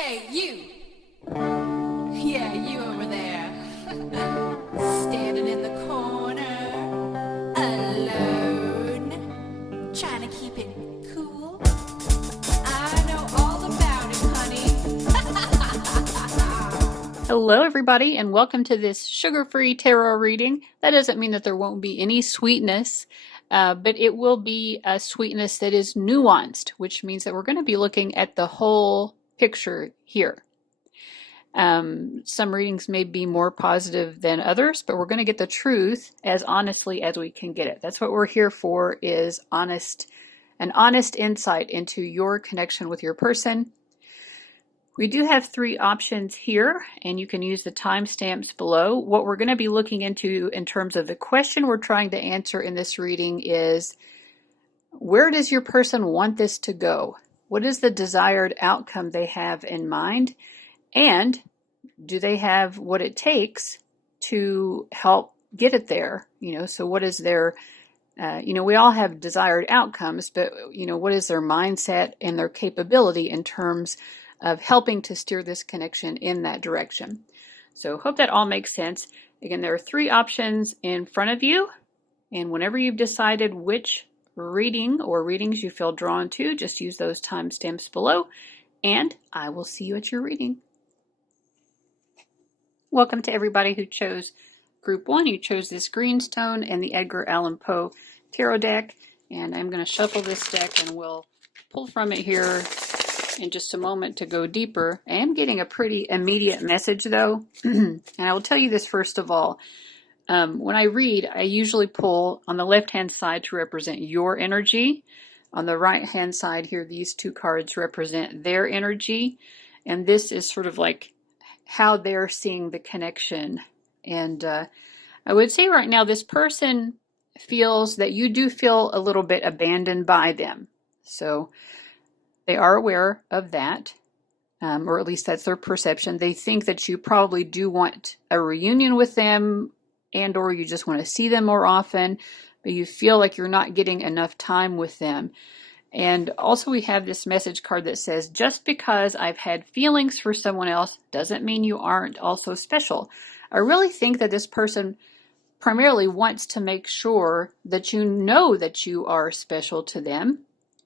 Hey, you! Yeah, you over there. Standing in the corner, alone. Trying to keep it cool. I know all about it, honey. Hello, everybody, and welcome to this sugar-free tarot reading. That doesn't mean that there won't be any sweetness, but it will be a sweetness that is nuanced, which means that we're going to be looking at the whole picture here. Some readings may be more positive than others, but we're going to get the truth as honestly as we can get it. That's what we're here for, is an honest insight into your connection with your person. We do have three options here, and you can use the timestamps below. What we're going to be looking into in terms of the question we're trying to answer in this reading is, where does your person want this to go? What is the desired outcome they have in mind? And do they have what it takes to help get it there? So what is their, we all have desired outcomes, but, what is their mindset and their capability in terms of helping to steer this connection in that direction? So hope that all makes sense. Again, there are three options in front of you, and whenever you've decided which reading or readings you feel drawn to, just use those timestamps below, and I will see you at your reading. Welcome to everybody who chose Group 1. You chose this Greenstone and the Edgar Allan Poe Tarot deck, and I'm going to shuffle this deck and we'll pull from it here in just a moment to go deeper. I am getting a pretty immediate message though, and I will tell you this first of all. When I read, I usually pull on the left-hand side to represent your energy. On the right-hand side here, these two cards represent their energy, and this is sort of like how they're seeing the connection. And I would say right now, this person feels that you do feel a little bit abandoned by them. So they are aware of that, or at least that's their perception. They think that you probably do want a reunion with them, and or you just want to see them more often, but you feel like you're not getting enough time with them. And also we have this message card that says, just because I've had feelings for someone else doesn't mean you aren't also special. I really think that this person primarily wants to make sure that you know that you are special to them,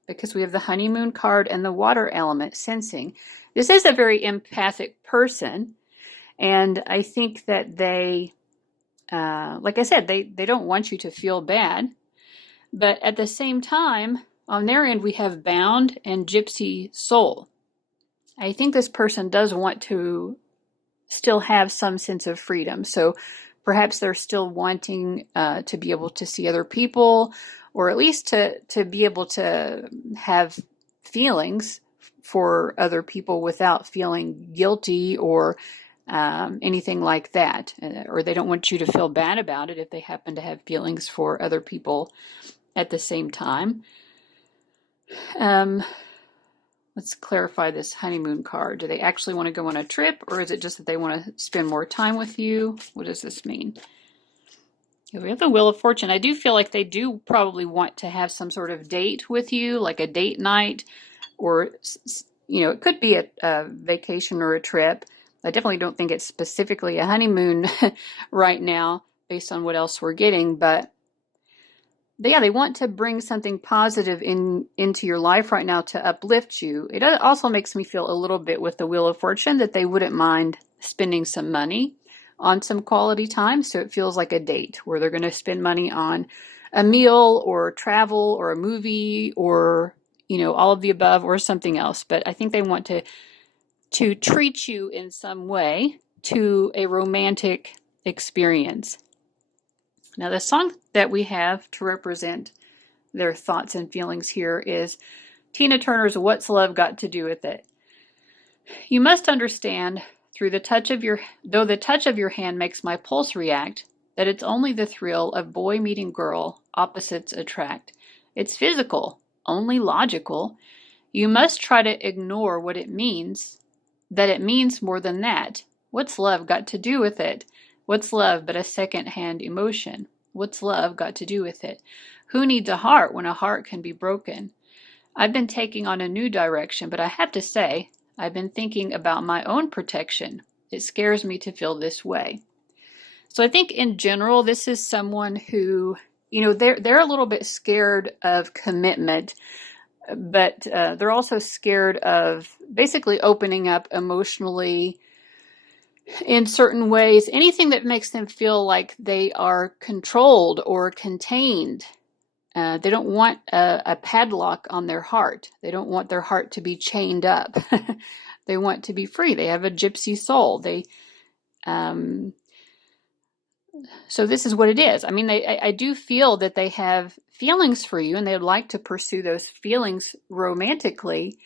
because we have the honeymoon card and the water element, sensing. This is a very empathic person, and I think that they, like I said, they don't want you to feel bad, but at the same time, on their end, we have bound and gypsy soul. I think this person does want to still have some sense of freedom, so perhaps they're still wanting to be able to see other people, or at least to be able to have feelings for other people without feeling guilty or anything like that. Or they don't want you to feel bad about it if they happen to have feelings for other people at the same time. Let's clarify this honeymoon card. Do they actually want to go on a trip, or is it just that they want to spend more time with you? What does this mean? We have the Wheel of Fortune. I do feel like they do probably want to have some sort of date with you, like a date night, or, it could be a vacation or a trip. I definitely don't think it's specifically a honeymoon right now, based on what else we're getting, but yeah, they want to bring something positive into your life right now to uplift you. It also makes me feel a little bit with the Wheel of Fortune that they wouldn't mind spending some money on some quality time, so it feels like a date where they're going to spend money on a meal or travel or a movie or, all of the above or something else. But I think they want to treat you in some way to a romantic experience. Now, the song that we have to represent their thoughts and feelings here is Tina Turner's What's Love Got to Do with It? You must understand, though the touch of your hand makes my pulse react, that it's only the thrill of boy meeting girl, opposites attract. It's physical, only logical. You must try to ignore what it means, that it means more than that. What's love got to do with it? What's love but a second-hand emotion? What's love got to do with it? Who needs a heart when a heart can be broken? I've been taking on a new direction, but I have to say, I've been thinking about my own protection. It scares me to feel this way. So I think in general, this is someone who, they're a little bit scared of commitment, but they're also scared of basically opening up emotionally in certain ways. Anything that makes them feel like they are controlled or contained. They don't want a padlock on their heart. They don't want their heart to be chained up. They want to be free. They have a gypsy soul. So this is what it is. I mean, I do feel that they have feelings for you and they would like to pursue those feelings romantically,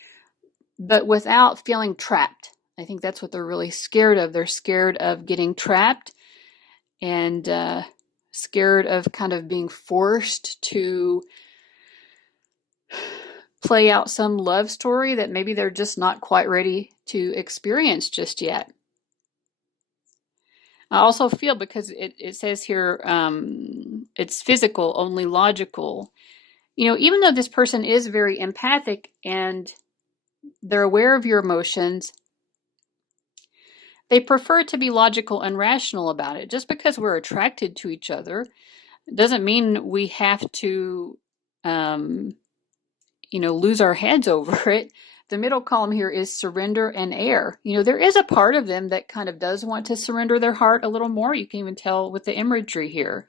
but without feeling trapped. I think that's what they're really scared of. They're scared of getting trapped and scared of kind of being forced to play out some love story that maybe they're just not quite ready to experience just yet. I also feel, because it says here, it's physical, only logical. Even though this person is very empathic and they're aware of your emotions, they prefer to be logical and rational about it. Just because we're attracted to each other doesn't mean we have to, lose our heads over it. The middle column here is surrender and air. There is a part of them that kind of does want to surrender their heart a little more. You can even tell with the imagery here.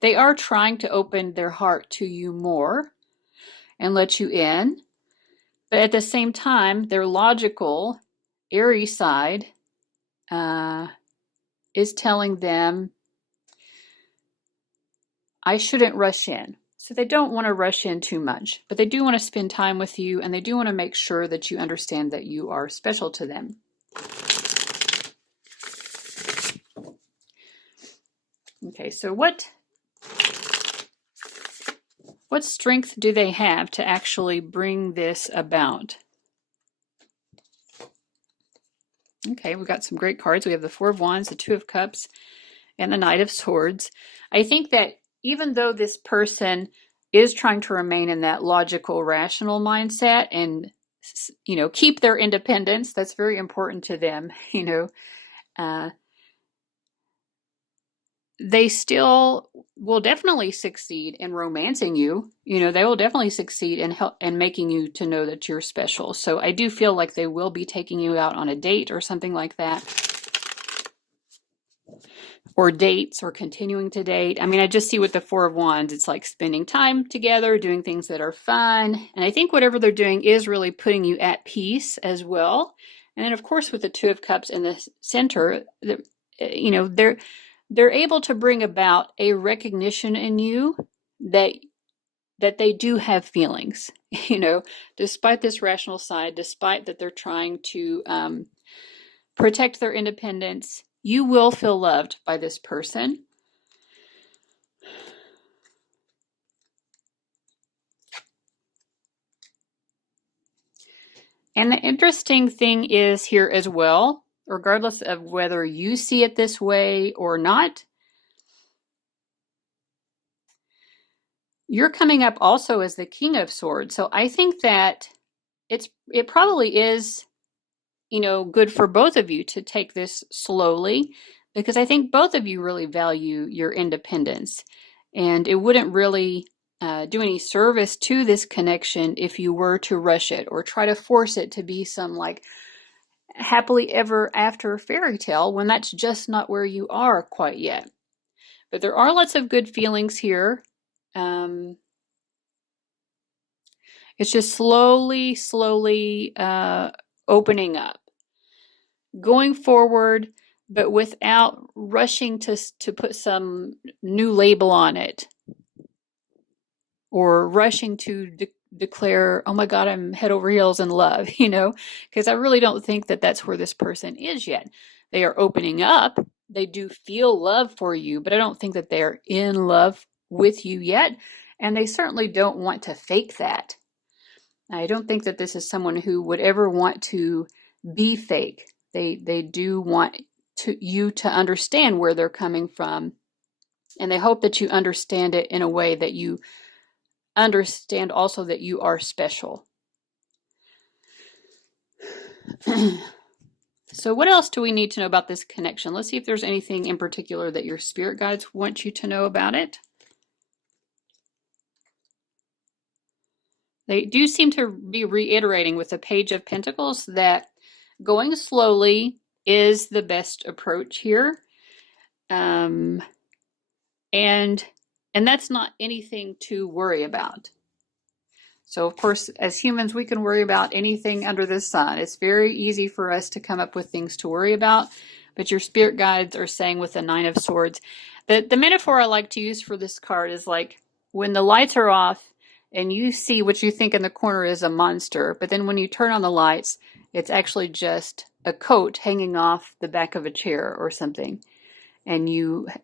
They are trying to open their heart to you more and let you in. But at the same time, their logical, airy side is telling them, I shouldn't rush in. So they don't want to rush in too much, but they do want to spend time with you, and they do want to make sure that you understand that you are special to them. Okay, so what strength do they have to actually bring this about? Okay, we've got some great cards. We have the Four of Wands, the Two of Cups, and the Knight of Swords. I think that even though this person is trying to remain in that logical, rational mindset and, keep their independence, that's very important to them, they still will definitely succeed in romancing you. They will definitely succeed in making you to know that you're special. So I do feel like they will be taking you out on a date or something like that. Or dates, or continuing to date. I mean, I just see with the Four of Wands, it's like spending time together, doing things that are fun. And I think whatever they're doing is really putting you at peace as well. And then, of course, with the Two of Cups in the center, they're able to bring about a recognition in you that they do have feelings, despite this rational side, despite that they're trying to protect their independence. You will feel loved by this person. And the interesting thing is here as well, regardless of whether you see it this way or not, you're coming up also as the King of Swords. So I think that it probably is, good for both of you to take this slowly, because I think both of you really value your independence, and it wouldn't really do any service to this connection if you were to rush it or try to force it to be some like happily ever after fairy tale when that's just not where you are quite yet. But there are lots of good feelings here. It's just slowly opening up, going forward, but without rushing to put some new label on it, or rushing to declare, oh my God, I'm head over heels in love, because I really don't think that that's where this person is yet. They are opening up. They do feel love for you, but I don't think that they're in love with you yet. And they certainly don't want to fake that. I don't think that this is someone who would ever want to be fake. They do want you to understand where they're coming from, and they hope that you understand it in a way that you understand also that you are special. So what else do we need to know about this connection? Let's see if there's anything in particular that your spirit guides want you to know about it. They do seem to be reiterating with the Page of Pentacles that going slowly is the best approach here. And that's not anything to worry about. So, of course, as humans, we can worry about anything under the sun. It's very easy for us to come up with things to worry about. But your spirit guides are saying with the Nine of Swords, that the metaphor I like to use for this card is like when the lights are off and you see what you think in the corner is a monster, but then when you turn on the lights, it's actually just a coat hanging off the back of a chair or something. And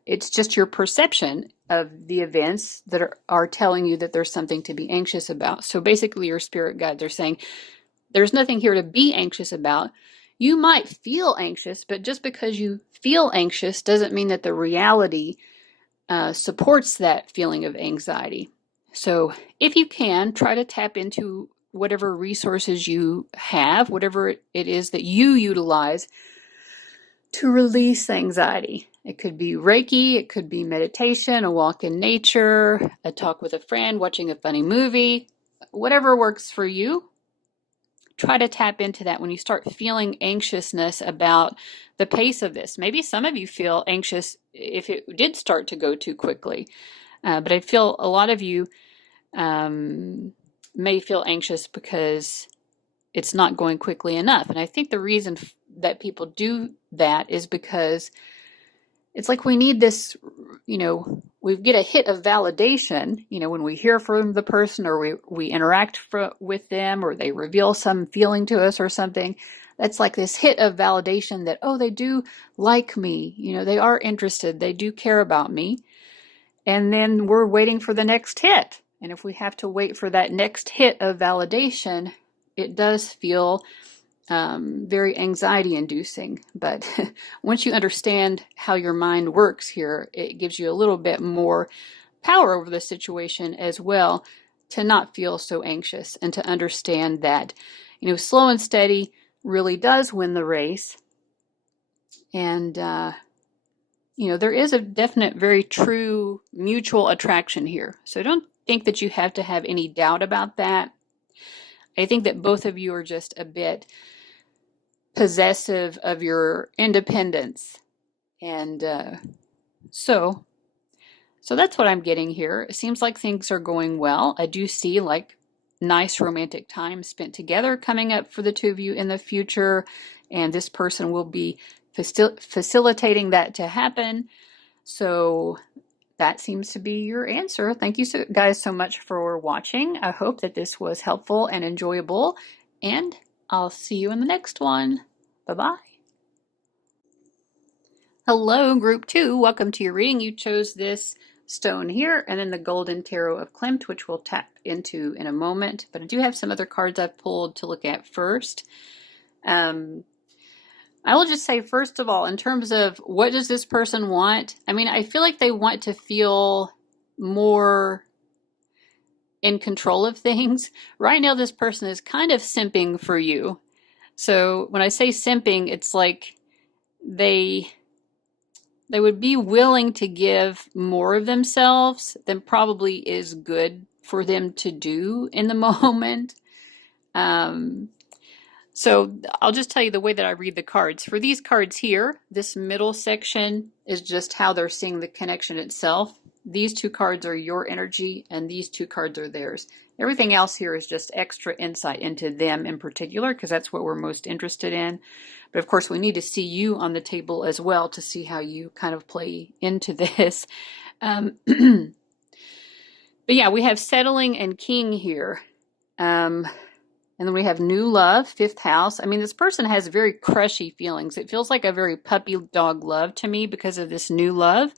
it's just your perception of the events that are telling you that there's something to be anxious about. So basically your spirit guides are saying there's nothing here to be anxious about. You might feel anxious, but just because you feel anxious doesn't mean that the reality supports that feeling of anxiety. So if you can, try to tap into whatever resources you have, whatever it is that you utilize to release anxiety. It could be Reiki, it could be meditation, a walk in nature, a talk with a friend, watching a funny movie, whatever works for you. Try to tap into that when you start feeling anxiousness about the pace of this. Maybe some of you feel anxious if it did start to go too quickly. But I feel a lot of you may feel anxious because it's not going quickly enough. And I think the reason that people do that is because it's like we need this, we get a hit of validation, when we hear from the person or we interact with them or they reveal some feeling to us or something. That's like this hit of validation that, oh, they do like me, they are interested, they do care about me. And then we're waiting for the next hit. And if we have to wait for that next hit of validation, it does feel very anxiety inducing. But once you understand how your mind works here, it gives you a little bit more power over the situation as well to not feel so anxious and to understand that, slow and steady really does win the race. And, there is a definite, very true mutual attraction here. So don't think that you have to have any doubt about that. I think that both of you are just a bit possessive of your independence. And so that's what I'm getting here. It seems like things are going well. I do see like nice romantic time spent together coming up for the two of you in the future. And this person will be facilitating that to happen. So that seems to be your answer. Thank you guys so much for watching. I hope that this was helpful and enjoyable. And I'll see you in the next one. Bye-bye. Hello, Group 2. Welcome to your reading. You chose this stone here and then the Golden Tarot of Klimt, which we'll tap into in a moment. But I do have some other cards I've pulled to look at first. I will just say, first of all, in terms of what does this person want? I feel like they want to feel more in control of things. Right now, this person is kind of simping for you. So when I say simping, it's like they would be willing to give more of themselves than probably is good for them to do in the moment. So I'll just tell you the way that I read the cards. For these cards here, this middle section is just how they're seeing the connection itself. These two cards are your energy, and these two cards are theirs. Everything else here is just extra insight into them in particular, because that's what we're most interested in. But of course, we need to see you on the table as well to see how you kind of play into this. But yeah, we have settling and king here. And then we have new love, 5th house. This person has very crushy feelings. It feels like a very puppy dog love to me because of this new love.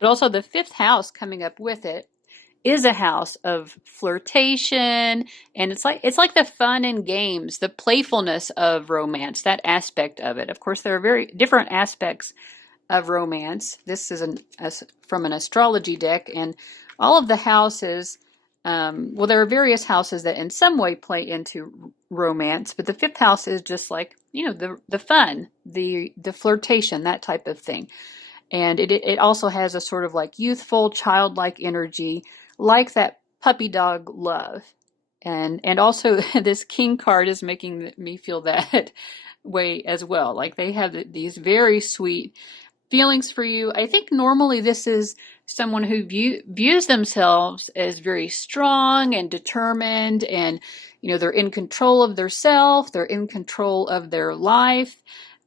But also the 5th house coming up with it is a house of flirtation. And it's like the fun and games, the playfulness of romance, that aspect of it. Of course, there are very different aspects of romance. This is from an astrology deck. And all of the houses... there are various houses that in some way play into romance, but the 5th house is just like, the fun, the flirtation, that type of thing. And it also has a sort of like youthful, childlike energy, like that puppy dog love. And also this king card is making me feel that way as well. Like they have these very sweet feelings for you. I think normally this is someone who views themselves as very strong and determined, and they're in control of their self, they're in control of their life,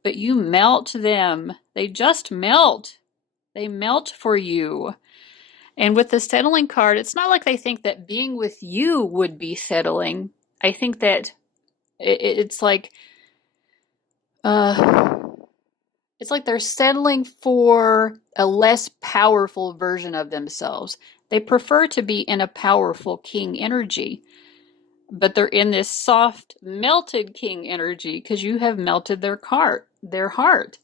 but you melt them. They just melt. They melt for you. And with the settling card, it's not like they think that being with you would be settling. I think that it's like it's like they're settling for a less powerful version of themselves. They prefer to be in a powerful king energy, but they're in this soft, melted king energy because you have melted their heart.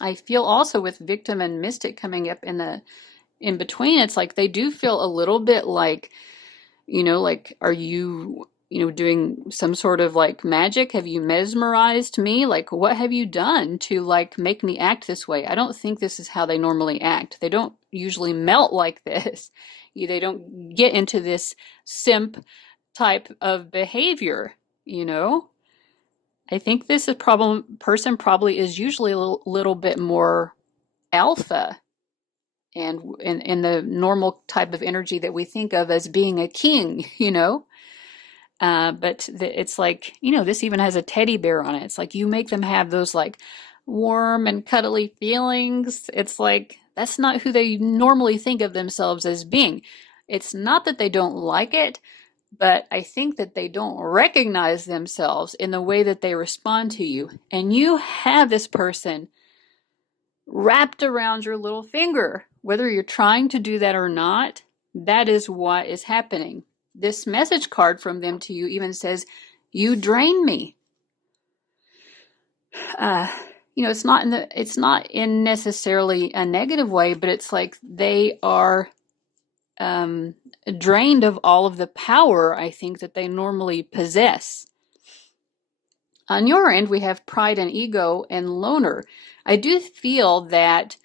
I feel also with victim and mystic coming up in between, it's like they do feel a little bit like, like, are you doing some sort of like magic? Have you mesmerized me? Like, what have you done to like make me act this way? I don't think this is how they normally act. They don't usually melt like this. They don't get into this simp type of behavior, I think this person probably is usually a little bit more alpha and in the normal type of energy that we think of as being a king, but it's like, this even has a teddy bear on it. It's like you make them have those like warm and cuddly feelings. It's like that's not who they normally think of themselves as being. It's not that they don't like it, but I think that they don't recognize themselves in the way that they respond to you. And you have this person wrapped around your little finger. Whether you're trying to do that or not, that is what is happening. This message card from them to you even says, "You drain me." It's not in necessarily a negative way, but it's like they are drained of all of the power, I think, that they normally possess. On your end, we have pride and ego and loner. I do feel that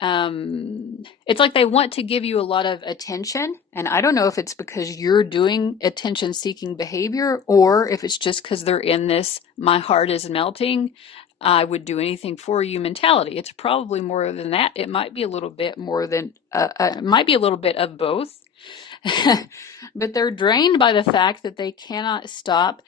it's like they want to give you a lot of attention, and I don't know if it's because you're doing attention-seeking behavior or if it's just because they're in this "my heart is melting, I would do anything for you" mentality. It's probably more than that. It might be a little bit more than, it might be a little bit of both. But they're drained by the fact that they cannot stop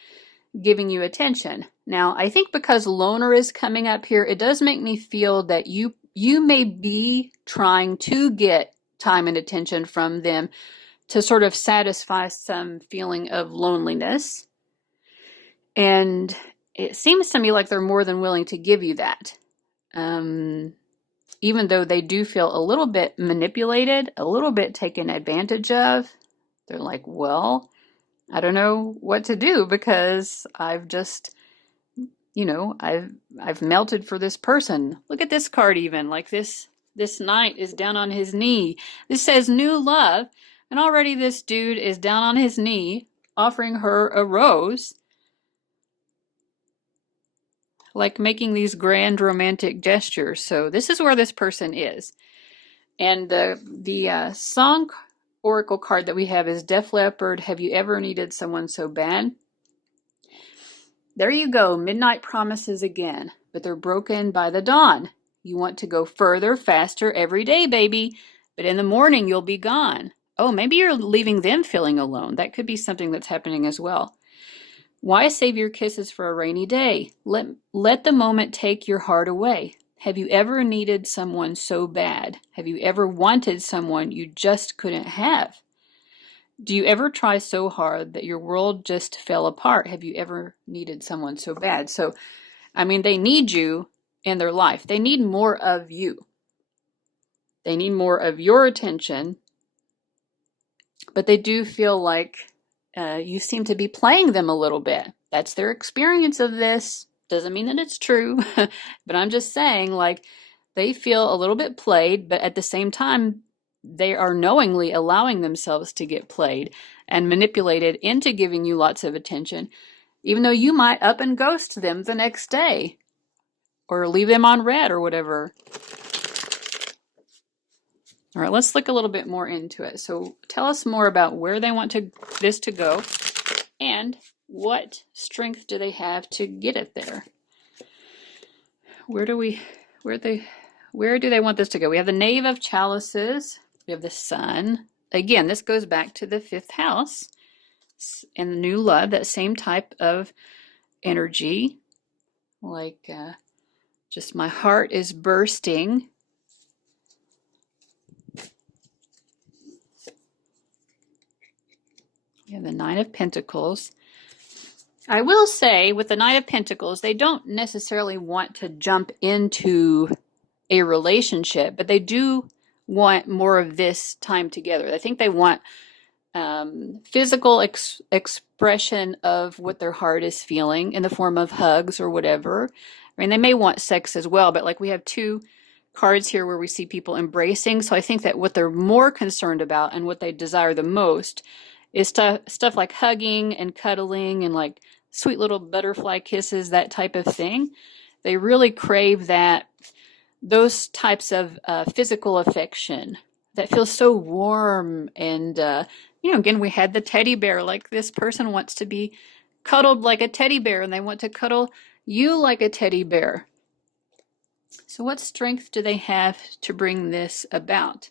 giving you attention. Now, I think because loner is coming up here, it does make me feel that you may be trying to get time and attention from them to sort of satisfy some feeling of loneliness. And it seems to me like they're more than willing to give you that. Even though they do feel a little bit manipulated, a little bit taken advantage of. They're like, well, I don't know what to do because I've just, I've melted for this person. Look at this card even, like this knight is down on his knee. This says new love, and already this dude is down on his knee offering her a rose, like making these grand romantic gestures. So this is where this person is. And the song oracle card that we have is Def Leppard, "Have You Ever Needed Someone So Bad?" There you go, midnight promises again, but they're broken by the dawn. You want to go further, faster every day, baby, but in the morning you'll be gone. Oh, maybe you're leaving them feeling alone. That could be something that's happening as well. Why save your kisses for a rainy day? Let the moment take your heart away. Have you ever needed someone so bad? Have you ever wanted someone you just couldn't have? Do you ever try so hard that your world just fell apart? Have you ever needed someone so bad? So, I mean, they need you in their life. They need more of you. They need more of your attention. But they do feel like you seem to be playing them a little bit. That's their experience of this. Doesn't mean that it's true. But I'm just saying, like, they feel a little bit played, but at the same time, they are knowingly allowing themselves to get played and manipulated into giving you lots of attention. even though you might up and ghost them the next day or leave them on red or whatever. All right, let's look a little bit more into it. So tell us more about where they want this to go and what strength do they have to get it there. Where do they want this to go? We have the Knave of Chalices. We have the Sun. Again, this goes back to the 5th house and the new love, that same type of energy. Like just my heart is bursting. We have the Nine of Pentacles. I will say with the Nine of Pentacles, they don't necessarily want to jump into a relationship, but they do want more of this time together. I think they want physical expression of what their heart is feeling in the form of hugs or whatever. I mean, they may want sex as well, but like we have 2 cards here where we see people embracing. So I think that what they're more concerned about and what they desire the most is stuff like hugging and cuddling and like sweet little butterfly kisses, that type of thing. They really crave those types of physical affection that feels so warm. And, again, we had the teddy bear. Like this person wants to be cuddled like a teddy bear and they want to cuddle you like a teddy bear. So what strength do they have to bring this about?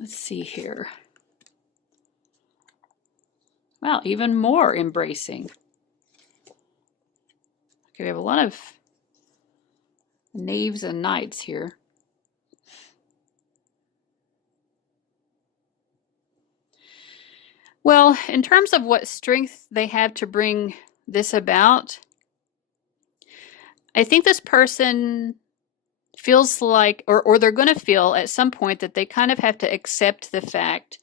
Let's see here. Wow, even more embracing. Okay, we have a lot of knaves and knights here. Well, in terms of what strength they have to bring this about, I think this person feels like, or they're going to feel at some point that they kind of have to accept the fact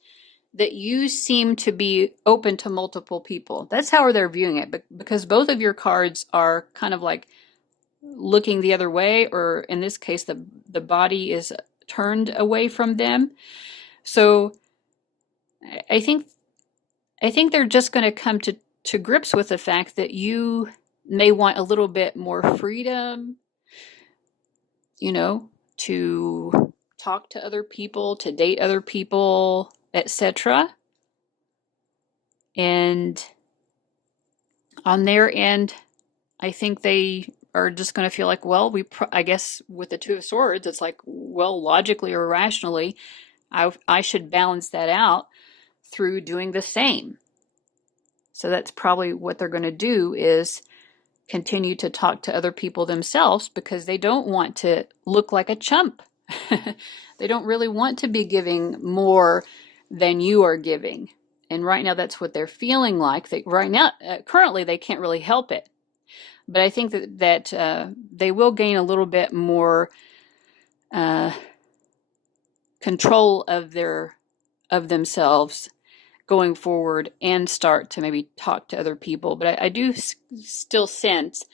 that you seem to be open to multiple people. That's how they're viewing it, because both of your cards are kind of like looking the other way, or in this case, the body is turned away from them. So I think they're just going to come to grips with the fact that you may want a little bit more freedom, to talk to other people, to date other people, etc. And on their end, I think they are just going to feel like, well, I guess with the Two of Swords, it's like, well, logically or rationally, I should balance that out through doing the same. So that's probably what they're going to do, is continue to talk to other people themselves, because they don't want to look like a chump. They don't really want to be giving more than you are giving. And right now that's what they're feeling like. Currently they can't really help it. But I think that they will gain a little bit more control of themselves going forward and start to maybe talk to other people. But I do still sense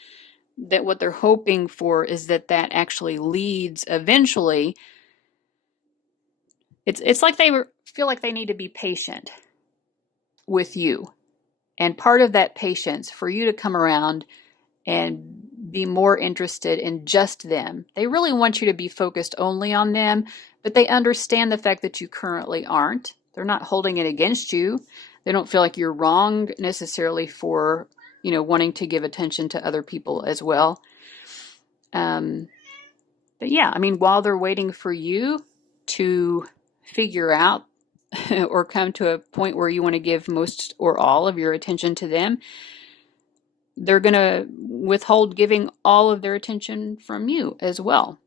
that what they're hoping for is that actually leads eventually. It's like they feel like they need to be patient with you. And part of that patience for you to come around and be more interested in just them. They really want you to be focused only on them, but they understand the fact that you currently aren't. They're not holding it against you. They don't feel like you're wrong necessarily for, wanting to give attention to other people as well. But yeah, I mean, while they're waiting for you to figure out or come to a point where you want to give most or all of your attention to them, they're going to withhold giving all of their attention from you as well.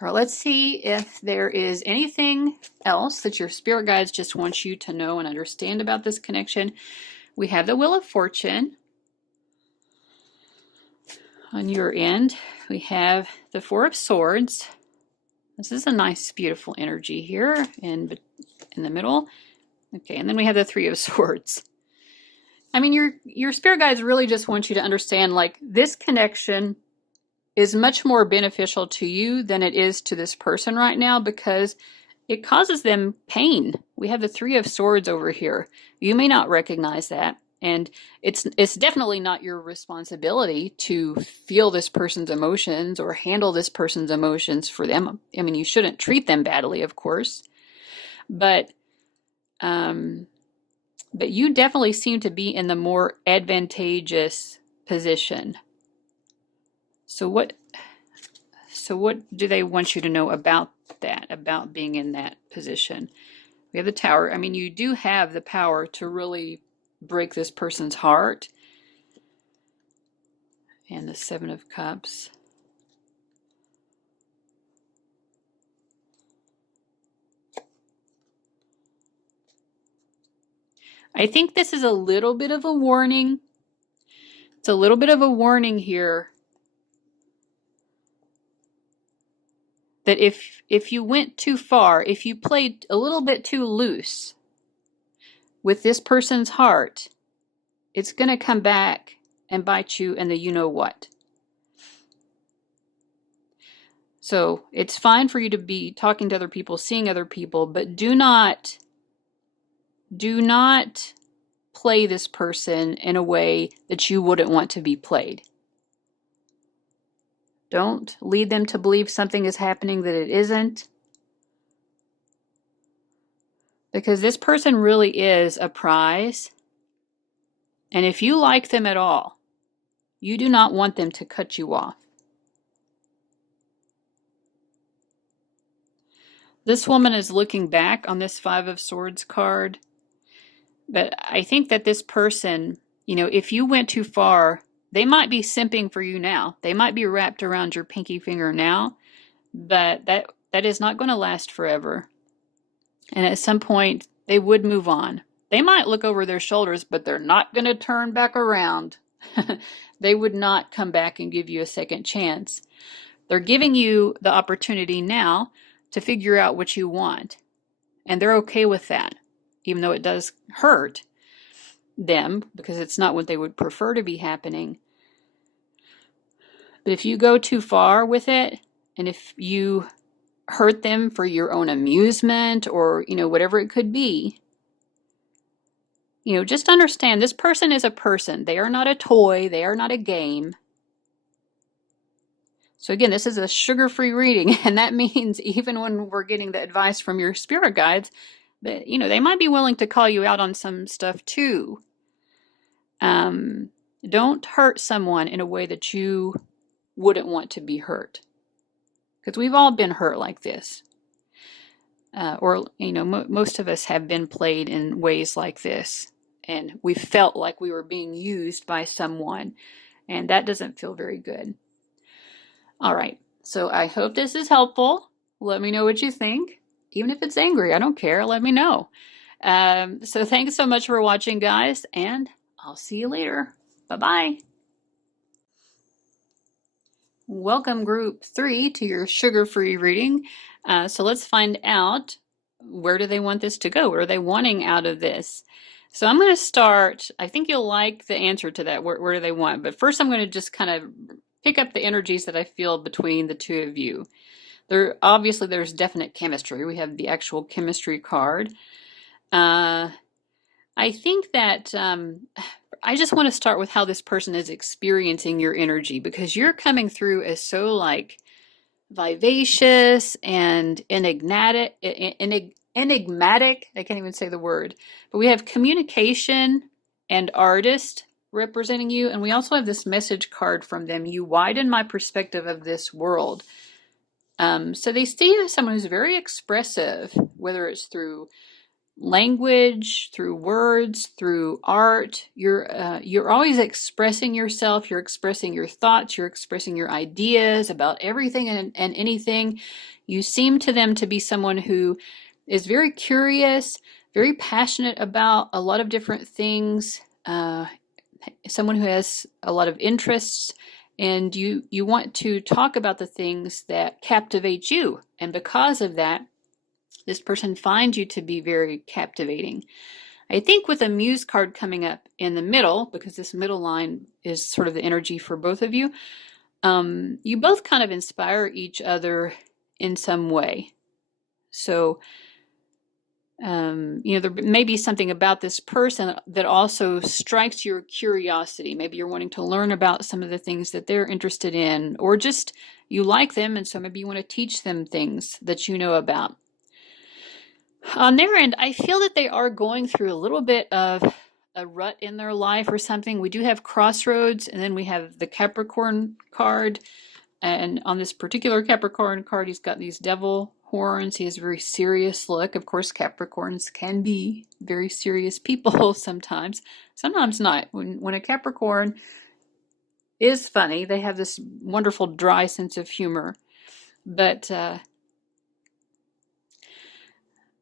All right, let's see if there is anything else that your spirit guides just want you to know and understand about this connection. We have the Wheel of Fortune on your end. We have the Four of Swords. This is a nice, beautiful energy here in the middle. Okay, and then we have the Three of Swords. I mean, your spirit guides really just want you to understand, like, this connection is much more beneficial to you than it is to this person right now, because it causes them pain. We have the Three of Swords over here. You may not recognize that. And it's definitely not your responsibility to feel this person's emotions or handle this person's emotions for them. I mean, you shouldn't treat them badly, of course. But you definitely seem to be in the more advantageous position. So what do they want you to know about that, about being in that position? We have the Tower. I mean, you do have the power to really break this person's heart. And the Seven of Cups. I think this is a little bit of a warning. It's a little bit of a warning here that if you went too far, if you played a little bit too loose with this person's heart, it's going to come back and bite you in the you-know-what. So it's fine for you to be talking to other people, seeing other people, but do not play this person in a way that you wouldn't want to be played. Don't lead them to believe something is happening that it isn't. Because this person really is a prize. And if you like them at all, you do not want them to cut you off. This woman is looking back on this Five of Swords card. But I think that this person, if you went too far, they might be simping for you now. They might be wrapped around your pinky finger now, but that is not going to last forever. And at some point, they would move on. They might look over their shoulders, but they're not going to turn back around. They would not come back and give you a second chance. They're giving you the opportunity now to figure out what you want. And they're okay with that, even though it does hurt them because it's not what they would prefer to be happening. But if you go too far with it, and if you hurt them for your own amusement or, whatever it could be, just understand this person is a person. They are not a toy. They are not a game. So again, this is a sugar-free reading, and that means even when we're getting the advice from your spirit guides, that, they might be willing to call you out on some stuff too. Don't hurt someone in a way that you wouldn't want to be hurt. Because we've all been hurt like this. Most of us have been played in ways like this. And we felt like we were being used by someone. And that doesn't feel very good. All right. So I hope this is helpful. Let me know what you think. Even if it's angry, I don't care. Let me know. So thanks so much for watching, guys. And I'll see you later. Bye-bye. Welcome group 3 to your sugar-free reading. So let's find out, where do they want this to go? What are they wanting out of this? So I'm going to start. I think you'll like the answer to that. Where do they want? But first I'm going to just kind of pick up the energies that I feel between the two of you. Obviously there's definite chemistry. We have the actual chemistry card. I think that I just want to start with how this person is experiencing your energy, because you're coming through as so like vivacious and enigmatic. I can't even say the word. But we have communication and artist representing you. And we also have this message card from them. You widen my perspective of this world. So they see you as someone who's very expressive, whether it's through language, through words, through art. You're always expressing yourself. You're expressing your thoughts. You're expressing your ideas about everything and anything. You seem to them to be someone who is very curious, very passionate about a lot of different things. Someone who has a lot of interests, and you want to talk about the things that captivate you. And because of that, this person finds you to be very captivating. I think with a Muse card coming up in the middle, because this middle line is sort of the energy for both of you, you both kind of inspire each other in some way. So, there may be something about this person that also strikes your curiosity. Maybe you're wanting to learn about some of the things that they're interested in, or just you like them, and so maybe you want to teach them things that you know about. On their end, I feel that they are going through a little bit of a rut in their life or something. We do have Crossroads, and then we have the Capricorn card. And on this particular Capricorn card, he's got these devil horns. He has a very serious look. Of course, Capricorns can be very serious people sometimes. Sometimes not. When a Capricorn is funny, they have this wonderful dry sense of humor. But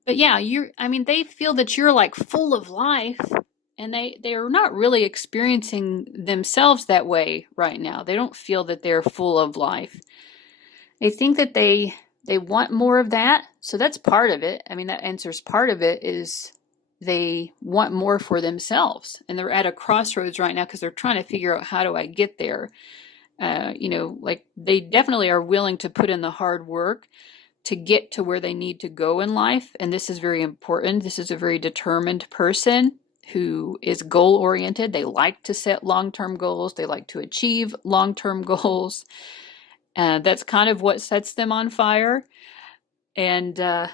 yeah, they feel that you're like full of life, and they are not really experiencing themselves that way right now. They don't feel that they're full of life. They think that they want more of that. So that's part of it. I mean, that answers part of it is they want more for themselves. And they're at a crossroads right now because they're trying to figure out, how do I get there? Like they definitely are willing to put in the hard work to get to where they need to go in life. And this is very important. This is a very determined person who is goal-oriented. They like to set long-term goals. They like to achieve long-term goals. That's kind of what sets them on fire. And so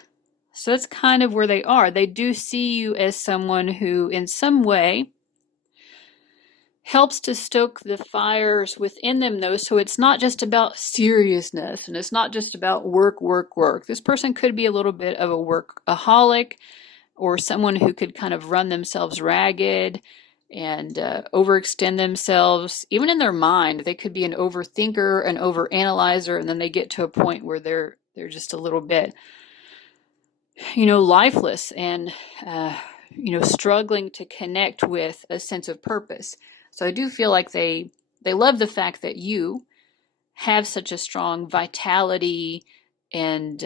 that's kind of where they are. They do see you as someone who, in some way, helps to stoke the fires within them, though. So it's not just about seriousness, and it's not just about work, work, work. This person could be a little bit of a workaholic, or someone who could kind of run themselves ragged and overextend themselves. Even in their mind, they could be an overthinker, an overanalyzer, and then they get to a point where they're just a little bit, lifeless and, struggling to connect with a sense of purpose. So I do feel like they love the fact that you have such a strong vitality, and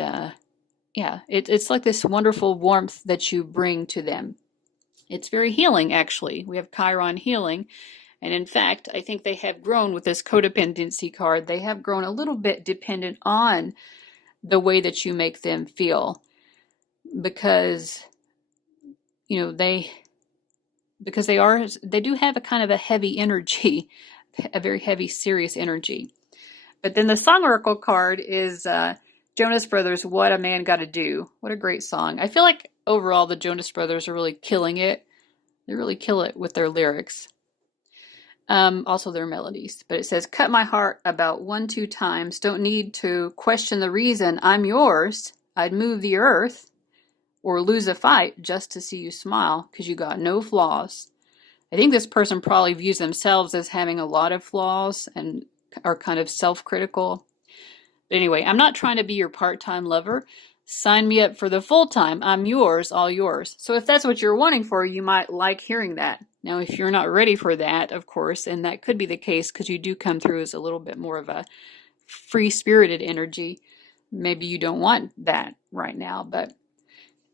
it's like this wonderful warmth that you bring to them. It's very healing, actually. We have Chiron healing. And in fact, I think they have grown with this codependency card. They have grown a little bit dependent on the way that you make them feel. Because, they do have a kind of a heavy energy, a very heavy, serious energy. But then the Song Oracle card is Jonas Brothers, What a Man Gotta Do. What a great song. I feel like overall the Jonas Brothers are really killing it. They really kill it with their lyrics. Also their melodies. But it says, cut my heart about 1-2 times. Don't need to question the reason. I'm yours. I'd move the earth or lose a fight just to see you smile, because you got no flaws. I think this person probably views themselves as having a lot of flaws and are kind of self-critical. But anyway, I'm not trying to be your part-time lover. Sign me up for the full-time. I'm yours, all yours. So if that's what you're wanting for, you might like hearing that. Now, if you're not ready for that, of course, and that could be the case because you do come through as a little bit more of a free-spirited energy, maybe you don't want that right now, but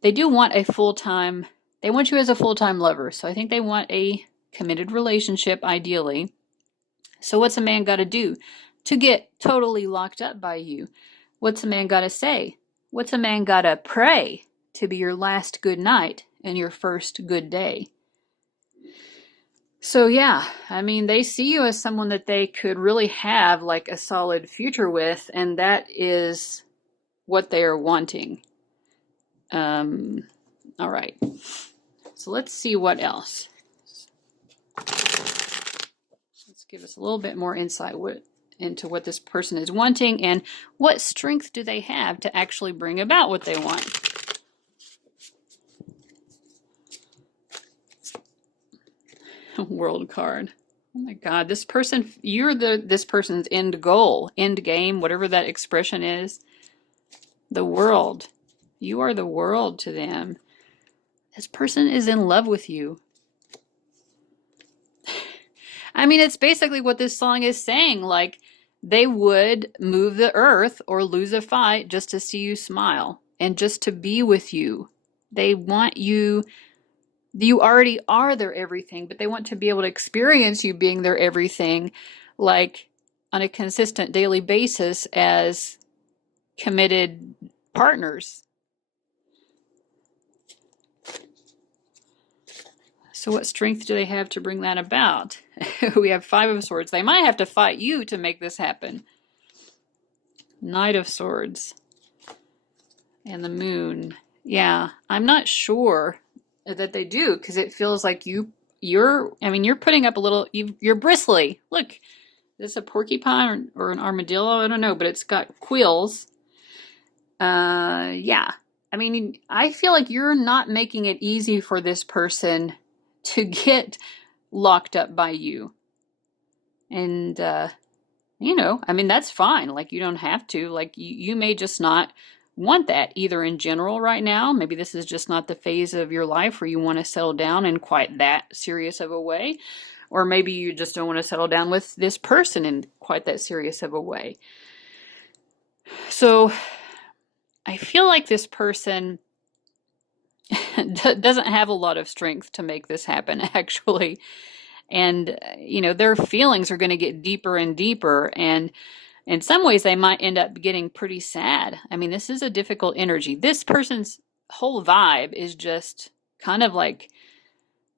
they do want a full-time, they want you as a full-time lover. So I think they want a committed relationship, ideally. So what's a man got to do to get totally locked up by you? What's a man got to say? What's a man got to pray to be your last good night and your first good day? So yeah, they see you as someone that they could really have like a solid future with, and that is what they are wanting. All right. So let's see what else. Let's give us a little bit more insight into what this person is wanting, and what strength do they have to actually bring about what they want. World card. Oh my God, this person, you're this person's end goal, end game, whatever that expression is. The world. You are the world to them. This person is in love with you. It's basically what this song is saying. Like, they would move the earth or lose a fight just to see you smile and just to be with you. They want you. You already are their everything, but they want to be able to experience you being their everything, like on a consistent daily basis as committed partners. So what strength do they have to bring that about? We have Five of Swords. They might have to fight you to make this happen. Knight of Swords. And the Moon. Yeah, I'm not sure that they do, because it feels like you're putting up a little, you're bristly. Look, is this a porcupine or an armadillo? I don't know, but it's got quills. Yeah. I mean, I feel like you're not making it easy for this person to get locked up by you. And, you know, I mean, that's fine. Like, you don't have to. Like, you may just not want that, either in general right now. Maybe this is just not the phase of your life where you want to settle down in quite that serious of a way. Or maybe you just don't want to settle down with this person in quite that serious of a way. So I feel like this person doesn't have a lot of strength to make this happen, actually. And, you know, their feelings are going to get deeper and deeper. And in some ways, they might end up getting pretty sad. I mean, this is a difficult energy. This person's whole vibe is just kind of like,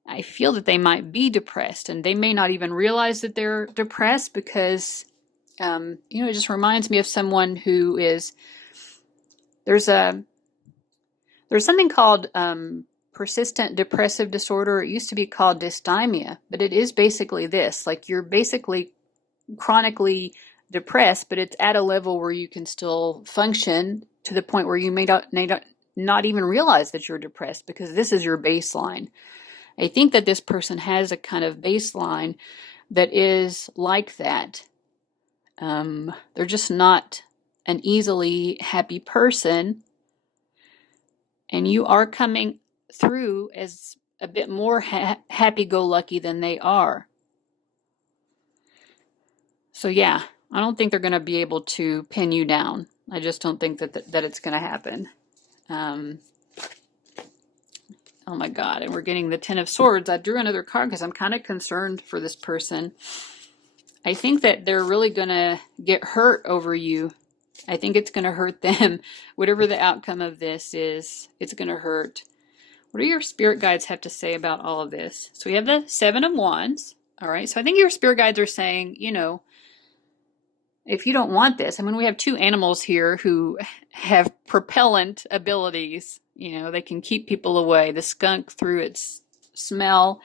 I feel that they might be depressed, and they may not even realize that they're depressed, because, you know, it just reminds me of someone who is, there's something called persistent depressive disorder. It used to be called dysthymia, but it is basically this. Like, you're basically chronically depressed, but it's at a level where you can still function to the point where you may not even realize that you're depressed, because this is your baseline. I think that this person has a kind of baseline that is like that. They're just not an easily happy person, and you are coming through as a bit more happy-go-lucky than they are. So yeah, I don't think they're going to be able to pin you down. I just don't think that it's going to happen. Oh my God, and we're getting the Ten of Swords. I drew another card because I'm kind of concerned for this person. I think that they're really going to get hurt over you. I think it's going to hurt them. Whatever the outcome of this is, it's going to hurt. What do your spirit guides have to say about all of this? So we have the Seven of Wands. All right, so I think your spirit guides are saying, you know, if you don't want this, I mean, we have two animals here who have propellant abilities. You know, they can keep people away. The skunk through its smell,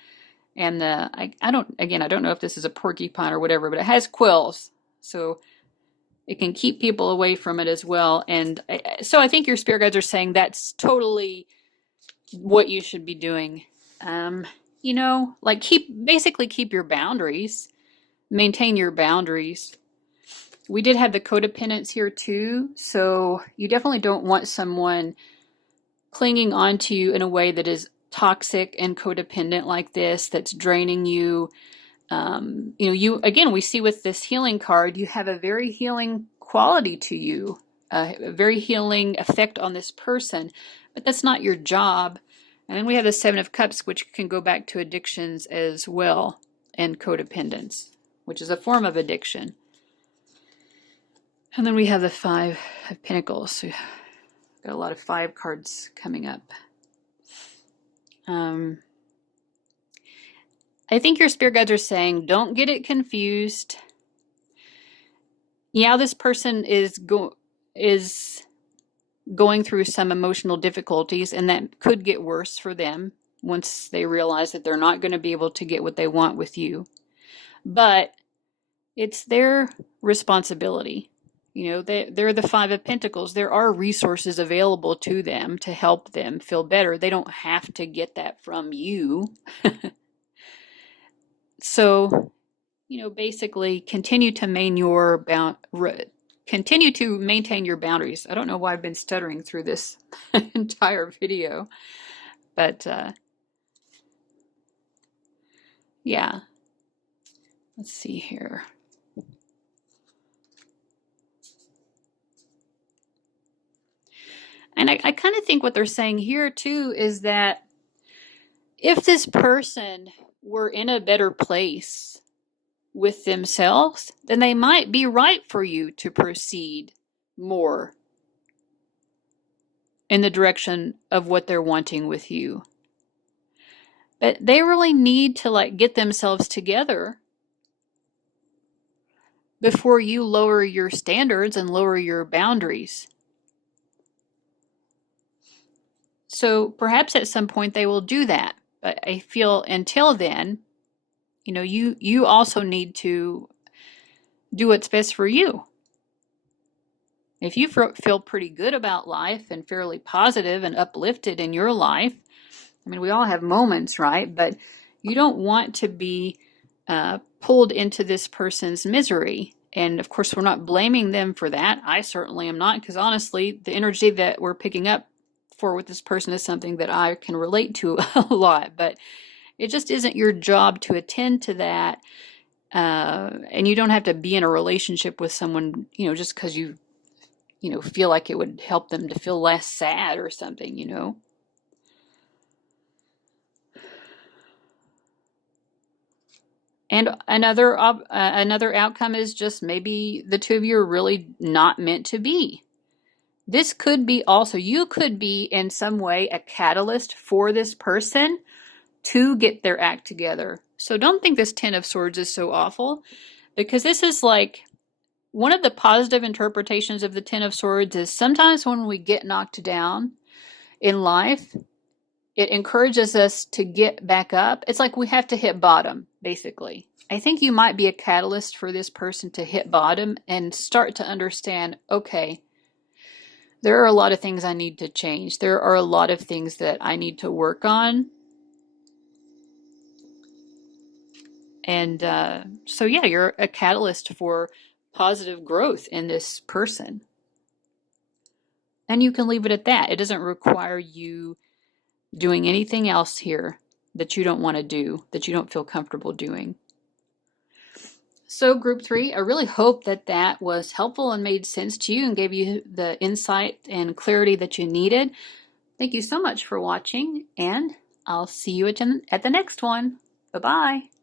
and I don't know if this is a porcupine or whatever, but it has quills. So it can keep people away from it as well. And so I think your spirit guides are saying that's totally what you should be doing. You know, like basically keep your boundaries, maintain your boundaries. We did have the codependence here too. So you definitely don't want someone clinging onto you in a way that is toxic and codependent like this, that's draining you. You know, again, we see with this healing card, you have a very healing quality to you, a very healing effect on this person, but that's not your job. And then we have the Seven of Cups, which can go back to addictions as well, and codependence, which is a form of addiction. And then we have the Five of Pentacles. So got a lot of 5 cards coming up. I think your spirit guides are saying, don't get it confused. Yeah, this person is going through some emotional difficulties, and that could get worse for them once they realize that they're not going to be able to get what they want with you. But it's their responsibility. You know, they're the Five of Pentacles. There are resources available to them to help them feel better. They don't have to get that from you. So, you know, basically continue to maintain your boundaries. I don't know why I've been stuttering through this entire video, but yeah. Let's see here. And I kind of think what they're saying here too is that if this person were in a better place with themselves, then they might be right for you to proceed more in the direction of what they're wanting with you. But they really need to like get themselves together before you lower your standards and lower your boundaries. So perhaps at some point they will do that. But I feel until then, you also need to do what's best for you. If you feel pretty good about life and fairly positive and uplifted in your life, I mean, we all have moments, right? But you don't want to be pulled into this person's misery. And of course, we're not blaming them for that. I certainly am not, because honestly, the energy that we're picking up for with this person is something that I can relate to a lot. But it just isn't your job to attend to that. And you don't have to be in a relationship with someone, just because you feel like it would help them to feel less sad or something. And another outcome is just maybe the two of you are really not meant to be. This could be also, you could be in some way a catalyst for this person to get their act together. So don't think this Ten of Swords is so awful, because this is like one of the positive interpretations of the Ten of Swords is sometimes when we get knocked down in life, it encourages us to get back up. It's like we have to hit bottom, basically. I think you might be a catalyst for this person to hit bottom and start to understand, okay, there are a lot of things I need to change. There are a lot of things that I need to work on. And so, yeah, you're a catalyst for positive growth in this person. And you can leave it at that. It doesn't require you doing anything else here that you don't want to do, that you don't feel comfortable doing. So group 3, I really hope that was helpful and made sense to you and gave you the insight and clarity that you needed. Thank you so much for watching, and I'll see you at the next one. Bye-bye.